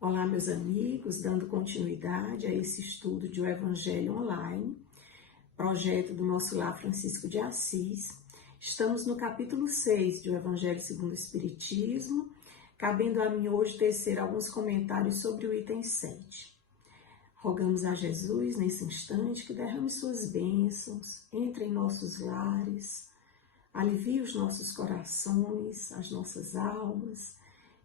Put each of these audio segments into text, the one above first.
Olá, meus amigos, dando continuidade a esse estudo de O Evangelho Online, projeto do nosso Lar Francisco de Assis. Estamos no capítulo 6 de O Evangelho segundo o Espiritismo, cabendo a mim hoje tecer alguns comentários sobre o item 7. Rogamos a Jesus, nesse instante, que derrame suas bênçãos, entre em nossos lares, alivie os nossos corações, as nossas almas,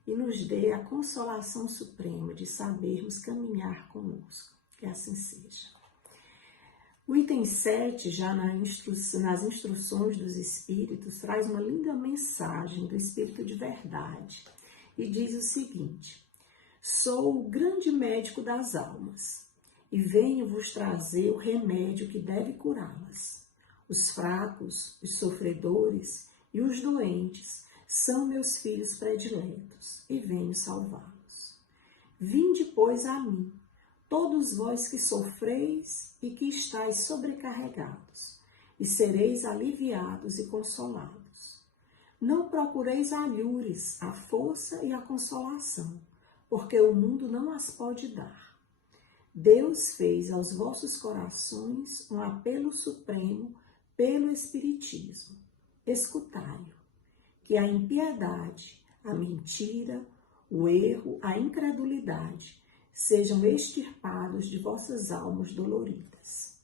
e nos dê a consolação suprema de sabermos caminhar conosco. Que assim seja. O item 7, já nas instruções dos Espíritos, traz uma linda mensagem do Espírito de Verdade e diz o seguinte: sou o grande médico das almas e venho vos trazer o remédio que deve curá-las. Os fracos, os sofredores e os doentes são meus filhos prediletos, e venho salvá-los. Vinde, pois, a mim, todos vós que sofreis e que estáis sobrecarregados, e sereis aliviados e consolados. Não procureis alhures, a força e a consolação, porque o mundo não as pode dar. Deus fez aos vossos corações um apelo supremo pelo Espiritismo. Escutai-o. Que a impiedade, a mentira, o erro, a incredulidade sejam extirpados de vossas almas doloridas.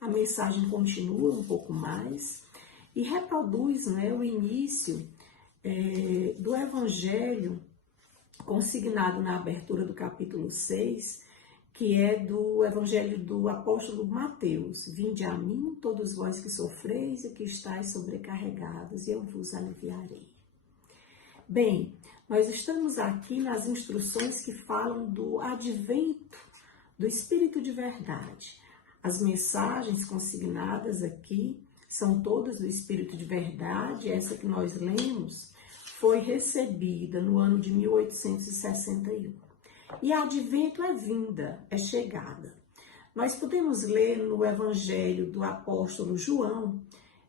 A mensagem continua um pouco mais e reproduz o início do Evangelho consignado na abertura do capítulo 6, que é do Evangelho do apóstolo Mateus. Vinde a mim, todos vós que sofreis e que estáis sobrecarregados, e eu vos aliviarei. Bem, nós estamos aqui nas instruções que falam do advento do Espírito de Verdade. As mensagens consignadas aqui são todas do Espírito de Verdade. Essa que nós lemos foi recebida no ano de 1861. E advento é vinda, é chegada. Nós podemos ler no Evangelho do apóstolo João,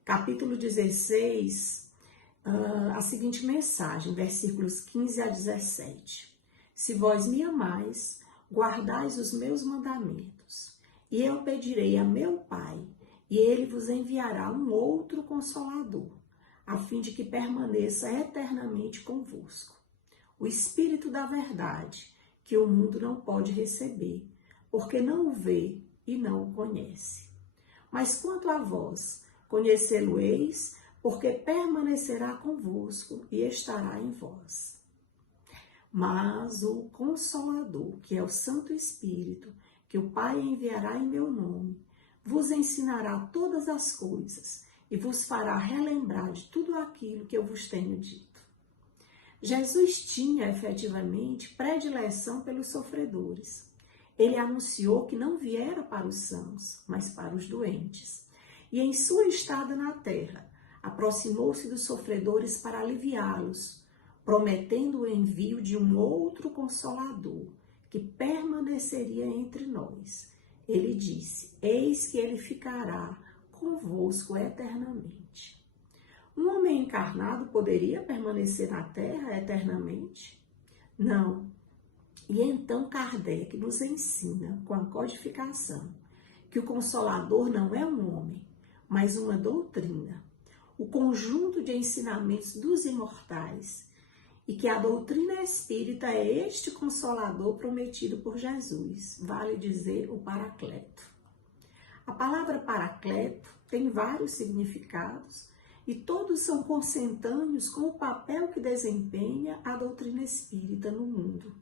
capítulo 16, a seguinte mensagem, versículos 15 a 17. Se vós me amais, guardais os meus mandamentos, e eu pedirei a meu Pai, e ele vos enviará um outro Consolador, a fim de que permaneça eternamente convosco. O Espírito da Verdade, que o mundo não pode receber, porque não o vê e não o conhece. Mas quanto a vós, conhecê-lo-eis, porque permanecerá convosco e estará em vós. Mas o Consolador, que é o Santo Espírito, que o Pai enviará em meu nome, vos ensinará todas as coisas e vos fará relembrar de tudo aquilo que eu vos tenho dito. Jesus tinha efetivamente predileção pelos sofredores. Ele anunciou que não viera para os sãos, mas para os doentes. E em sua estada na terra, aproximou-se dos sofredores para aliviá-los, prometendo o envio de um outro Consolador, que permaneceria entre nós. Ele disse: eis que ele ficará convosco eternamente. Um homem encarnado poderia permanecer na Terra eternamente? Não. E então Kardec nos ensina, com a codificação, que o Consolador não é um homem, mas uma doutrina, o conjunto de ensinamentos dos imortais, e que a doutrina espírita é este Consolador prometido por Jesus, vale dizer, o Paracleto. A palavra Paracleto tem vários significados, e todos são consentâneos com o papel que desempenha a doutrina espírita no mundo.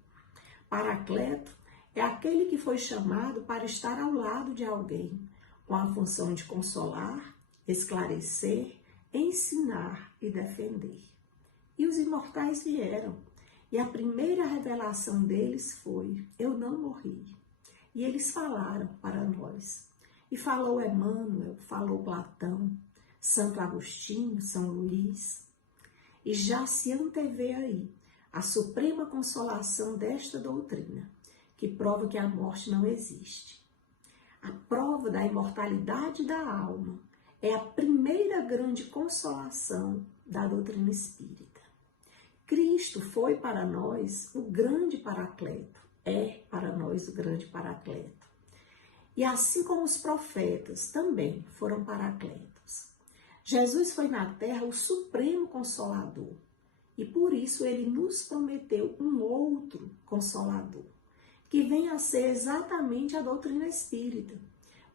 Paracleto é aquele que foi chamado para estar ao lado de alguém, com a função de consolar, esclarecer, ensinar e defender. E os imortais vieram, e a primeira revelação deles foi: eu não morri. E eles falaram para nós. E falou Emmanuel, falou Platão, Santo Agostinho, São Luís, e já se antevê aí a suprema consolação desta doutrina, que prova que a morte não existe. A prova da imortalidade da alma é a primeira grande consolação da doutrina espírita. Cristo foi para nós o grande Paracleto, é para nós o grande Paracleto. E assim como os profetas também foram paracletos. Jesus foi na terra o supremo consolador. E por isso ele nos prometeu um outro consolador, que vem a ser exatamente a doutrina espírita,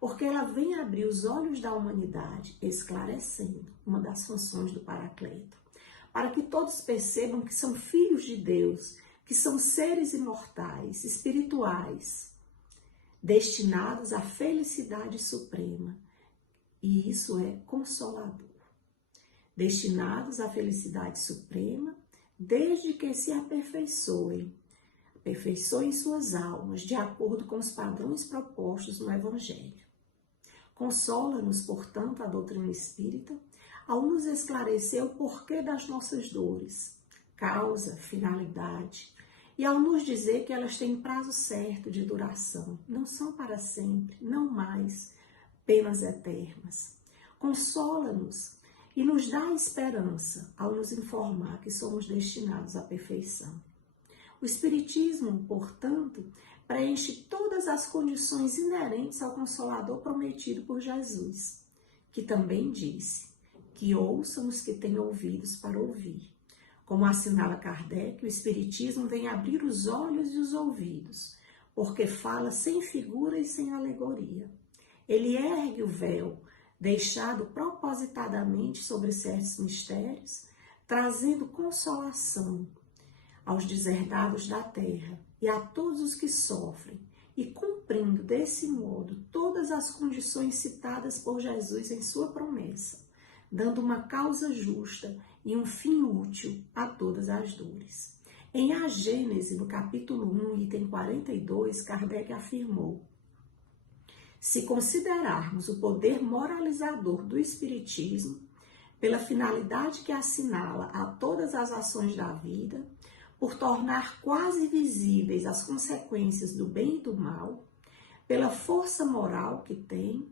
porque ela vem abrir os olhos da humanidade, esclarecendo uma das funções do Paracleto, para que todos percebam que são filhos de Deus, que são seres imortais, espirituais, destinados à felicidade suprema. E isso é consolador. Destinados à felicidade suprema, desde que se aperfeiçoem suas almas, de acordo com os padrões propostos no Evangelho. Consola-nos, portanto, a doutrina espírita, ao nos esclarecer o porquê das nossas dores, causa, finalidade, e ao nos dizer que elas têm prazo certo de duração, não são para sempre, não mais penas eternas. Consola-nos e nos dá esperança ao nos informar que somos destinados à perfeição. O Espiritismo, portanto, preenche todas as condições inerentes ao Consolador prometido por Jesus, que também disse que ouçam os que têm ouvidos para ouvir. Como assinala Kardec, o Espiritismo vem abrir os olhos e os ouvidos, porque fala sem figura e sem alegoria. Ele ergue o véu, deixado propositadamente sobre certos mistérios, trazendo consolação aos deserdados da terra e a todos os que sofrem, e cumprindo desse modo todas as condições citadas por Jesus em sua promessa, dando uma causa justa e um fim útil a todas as dores. Em A Gênese, no capítulo 1, item 42, Kardec afirmou: se considerarmos o poder moralizador do Espiritismo, pela finalidade que assinala a todas as ações da vida, por tornar quase visíveis as consequências do bem e do mal, pela força moral que tem,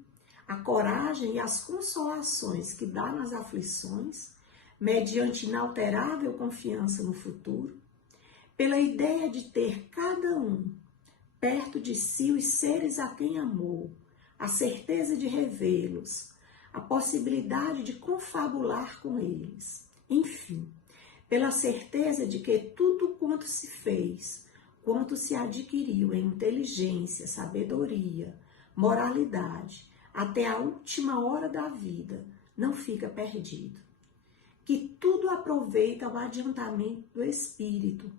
a coragem e as consolações que dá nas aflições, mediante inalterável confiança no futuro, pela ideia de ter cada um perto de si os seres a quem amou, a certeza de revê-los, a possibilidade de confabular com eles, enfim, pela certeza de que tudo quanto se fez, quanto se adquiriu em inteligência, sabedoria, moralidade, até a última hora da vida, não fica perdido. Que tudo aproveita ao adiantamento do espírito.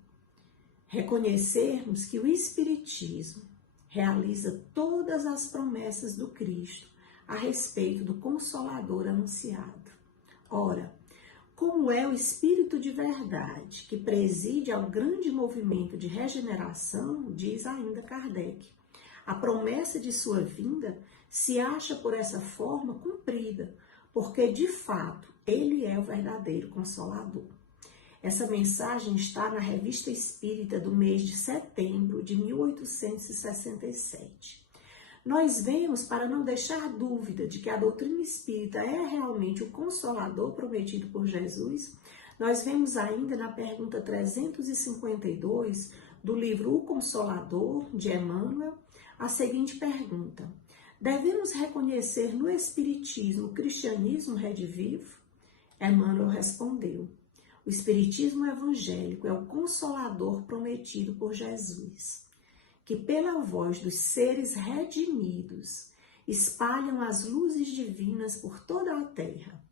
Reconhecermos que o Espiritismo realiza todas as promessas do Cristo a respeito do Consolador anunciado. Ora, como é o Espírito de verdade que preside ao grande movimento de regeneração, diz ainda Kardec, a promessa de sua vinda se acha por essa forma cumprida, porque de fato ele é o verdadeiro Consolador. Essa mensagem está na Revista Espírita do mês de setembro de 1867. Nós vemos, para não deixar dúvida de que a doutrina espírita é realmente o Consolador prometido por Jesus, nós vemos ainda na pergunta 352 do livro O Consolador, de Emmanuel, a seguinte pergunta: devemos reconhecer no Espiritismo o cristianismo redivivo? Emmanuel respondeu: o Espiritismo evangélico é o Consolador prometido por Jesus, que pela voz dos seres redimidos espalham as luzes divinas por toda a terra,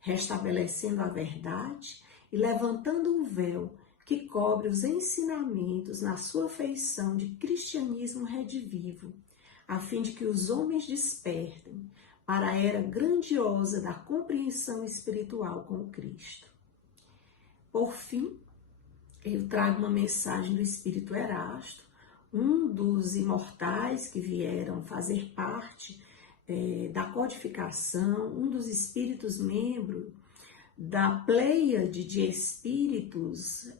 restabelecendo a verdade e levantando um véu que cobre os ensinamentos na sua feição de cristianismo redivivo, a fim de que os homens despertem para a era grandiosa da compreensão espiritual com o Cristo. Por fim, eu trago uma mensagem do Espírito Erasto, um dos imortais que vieram fazer parte da codificação, um dos espíritos membros da pleiade de espíritos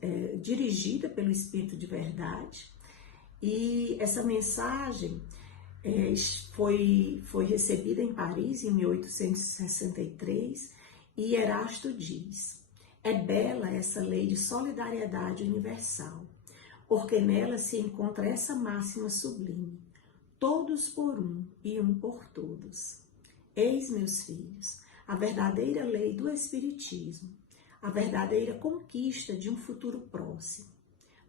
dirigida pelo Espírito de Verdade. E essa mensagem foi recebida em Paris em 1863 e Erasto diz: É bela essa lei de solidariedade universal, porque nela se encontra essa máxima sublime: todos por um e um por todos. Eis, meus filhos, a verdadeira lei do Espiritismo, a verdadeira conquista de um futuro próximo.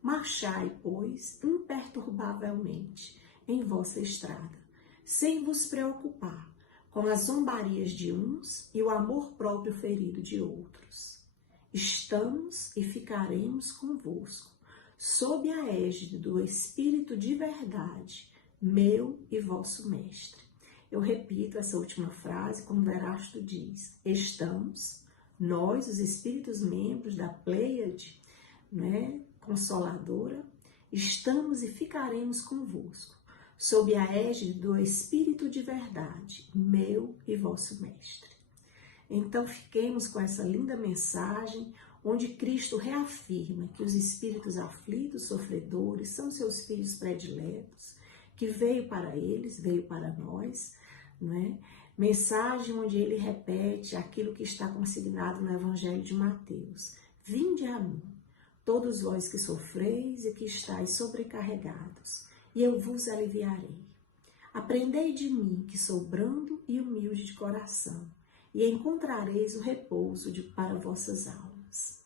Marchai, pois, imperturbavelmente em vossa estrada, sem vos preocupar com as zombarias de uns e o amor próprio ferido de outros. Estamos e ficaremos convosco, sob a égide do Espírito de verdade, meu e vosso mestre. Eu repito essa última frase, como Erasto diz: estamos, nós, os espíritos membros da Pleiade, Consoladora, estamos e ficaremos convosco, sob a égide do Espírito de verdade, meu e vosso mestre. Então fiquemos com essa linda mensagem, onde Cristo reafirma que os espíritos aflitos, sofredores, são seus filhos prediletos, que veio para eles, veio para nós, Mensagem onde ele repete aquilo que está consignado no Evangelho de Mateus: vinde a mim, todos vós que sofreis e que estáis sobrecarregados, e eu vos aliviarei. Aprendei de mim, que sou brando e humilde de coração, e encontrareis o repouso para vossas almas.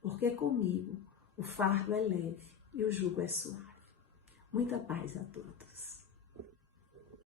Porque comigo o fardo é leve e o jugo é suave. Muita paz a todos.